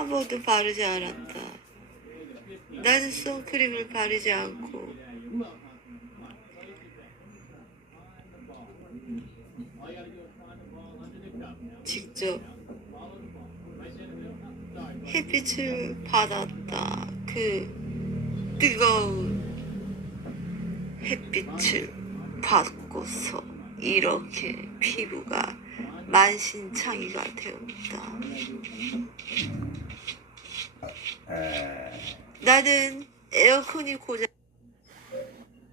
한 번도 바르지 않았다. 나는 선크림을 바르지 않고 직접 햇빛을 받았다. 그 뜨거운 햇빛을 받고서 이렇게 피부가 만신창이가 되었다. 나는 에어컨이 고장